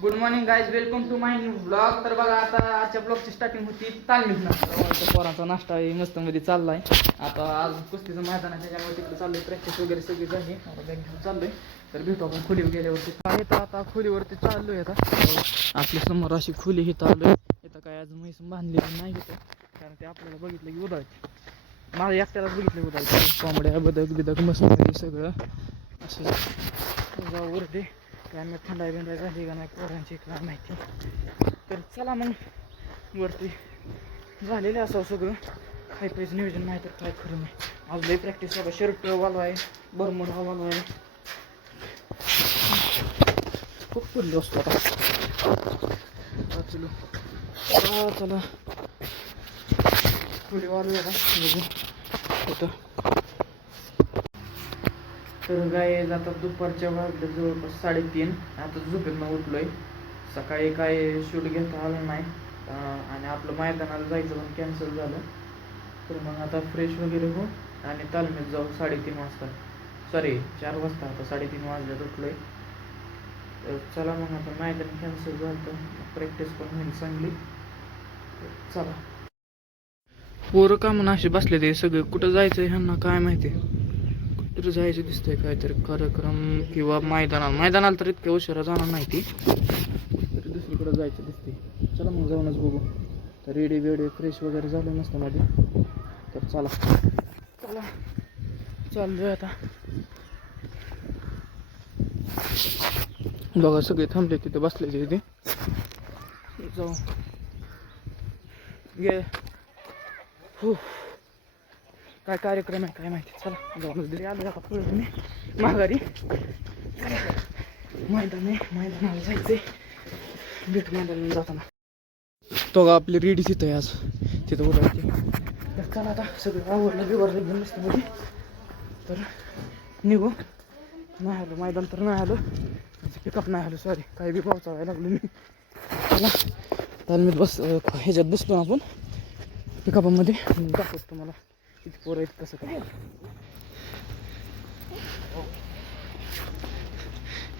Good morning guys, welcome to my new blog. तर बघा आता आजच्या ब्लॉगची स्टार्टिंग होती तालमीत. पोरांचा नाश्ता मस्त मध्ये चाललाय. आता आज कुस्तीचं मैदान आहे त्याच्यामुळे तिकडे चाललोय, प्रॅक्टिस वगैरे सगळी झाली. आता बॅग घेऊन चाललोय. तर भेटू आपण खोलीवर गेल्यावरती. आहे आता खोलीवरती चाललोय. आता आपल्या समोर अशी खोली ही चाललोय. इथं काय आज म्हैस बांधलेली नाही होतं, कारण ते आपल्याला बघितलं की उदाळते. माझ्या एकट्यालाच बघितलं उदाळते. कोंबड्या बिदक मस्त मध्ये सगळं असं जाऊवरती. काय मी थंडाई बिंडाई झाली का नाही पोरांची काय माहिती. तर चला मग वरती झालेलं असावं सगळं. काही पैसे नियोजन नाही तर काय खरं नाही. आज लई प्रॅक्टिस बाबा. शर्ट वालवाय, बरमोड वालवाय, खूप फिरलो असतो आता. चला थोडी वालूया का बघू होतं. तर काय आता दुपारच्या वाजल्या जवळपास 3:30. आता झोपेतनं उठलोय. सकाळी काय शूट घेता आलं नाही आणि आपलं मैदानाला जायचं पण कॅन्सल झालं. तर मग आता फ्रेश वगैरे हो आणि तालमीत जाऊ 3:30 वाजता. 4 वाजता. आता 3:30 वाजल्यात उठलोय. तर चला मग आता मैदान कॅन्सल झालं तर प्रॅक्टिस पण होईल चांगली. चला. पोरं का म्हणून असे बसले ते सगळे. कुठं जायचं ह्यांना काय माहिती. कुठं जायचं दिसतंय काहीतरी कार्यक्रम किंवा मैदानाला तर इतक्या उशिरा जाणार नाही ती. तरी दुसरीकडे जायचं दिसते. चला मग जाऊनच बघू. तर रेडी फ्रेश वगैरे झालं नसतं मध्ये. तर चला चाललोय आता. बघा सगळे थांबले तिथे बसले तिथे. जाऊ गे काय कार्यक्रम आहे काय माहिती. चला जाऊन घरी आलो आता. पुढे मी माघारी मैदानाला जायचंय. भेट मैदानाला जाताना. तो का आपली रेडी तिथं आहे आज. तिथं उडायची. तर चला आता सगळं आवडलं बिवरलं एकदम मस्त मध्ये. तर निघू. नाही आलो मैदान तर नाही आलो. पिकअप नाही आलो. सॉरी काही बी पावसा व्हायला लागलो मी. चला तालमीत ह्याच्यात बसलो आपण पिकअपमध्ये. दाखवतो तुम्हाला किती पोरं आहेत कसं काय.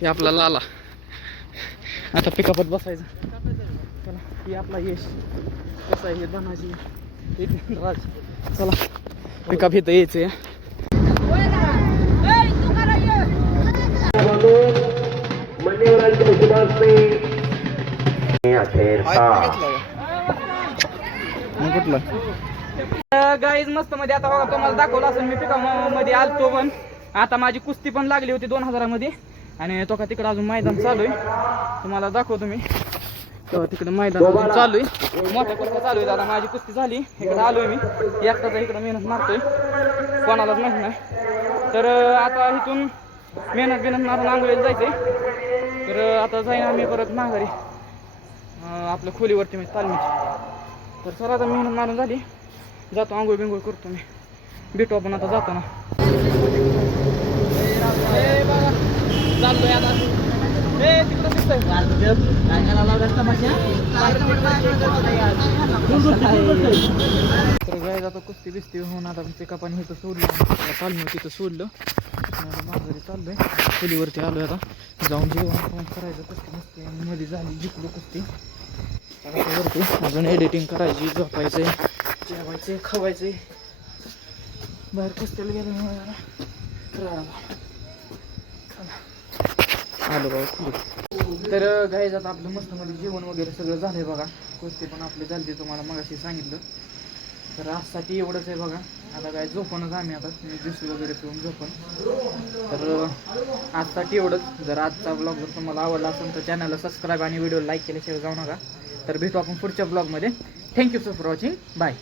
हे आपला लाला. आता पिकअपात बसायचं. चला ही आपला यश कसा आहे हे धनाजी राज. चला पिकअप इथं यायचं या. कुठलं गाईज मस्त मध्ये. आता बघा तुम्हाला दाखवलं असं मी पिकअप मध्ये आलतो. पण आता माझी कुस्ती पण लागली होती 2000 मध्ये. आणि तो का तिकडं अजून मैदान चालू आहे. तुम्हाला दाखवतो मी. तेव्हा तिकडे मैदान अजून चालू आहे. मोठ्या कुस्त्या चालू आहे. आता माझी कुस्ती झाली. इकडे आलोय मी एकटाचा. इकडं मेहनत मारतोय. कोणालाच माहित नाही. तर आता इथून मेहनत मारून आंघोळीला जायचंय. तर आता जाईन आम्ही परत माघारी आपल्या खोलीवरती म्हणजे तालमीची. तर चला आता मेहनत मारून झाली. जातो आंघोळ बिंघोळ करतो मी. भेटू आपण आता जाताना. चाललोय आता. तिकडं दिसतंय तर गाय आता कुस्ती बिस्ती होऊन आता पिकअपाने इथं सोडलं. तालमी तिथं सोडलं. माघारी चाललोय. खोलीवरती आलोय आता. जाऊन जेवण करायचं. कुस्ती मस्ती मध्ये झाली. जिंकलो कुस्ती. वरती अजून एडिटिंग करायची, झोपायचंय, जेवायचे, खवायचे. बाहेर कुस्तीला गेल्यामुळे आलो बघा. तर गाईज आता आपलं मस्त मध्ये जेवण वगैरे सगळं झालंय बघा. कुस्ती पण आपली झाली तुम्हाला मगाशी सांगितलं. तर आजसाठी एवढंच आहे बघा. आता काय झोपणच आम्ही आता. मी ज्यूस वगैरे पिऊन झोपण. तर आजसाठी एवढंच. जर आजचा ब्लॉग जर तुम्हाला आवडला असेल तर चॅनलला सबस्क्राईब आणि व्हिडिओ लाईक केल्याशिवाय जाऊ नका. तर भेटू आपण पुढच्या ब्लॉगमध्ये. Thank you so for watching. Bye.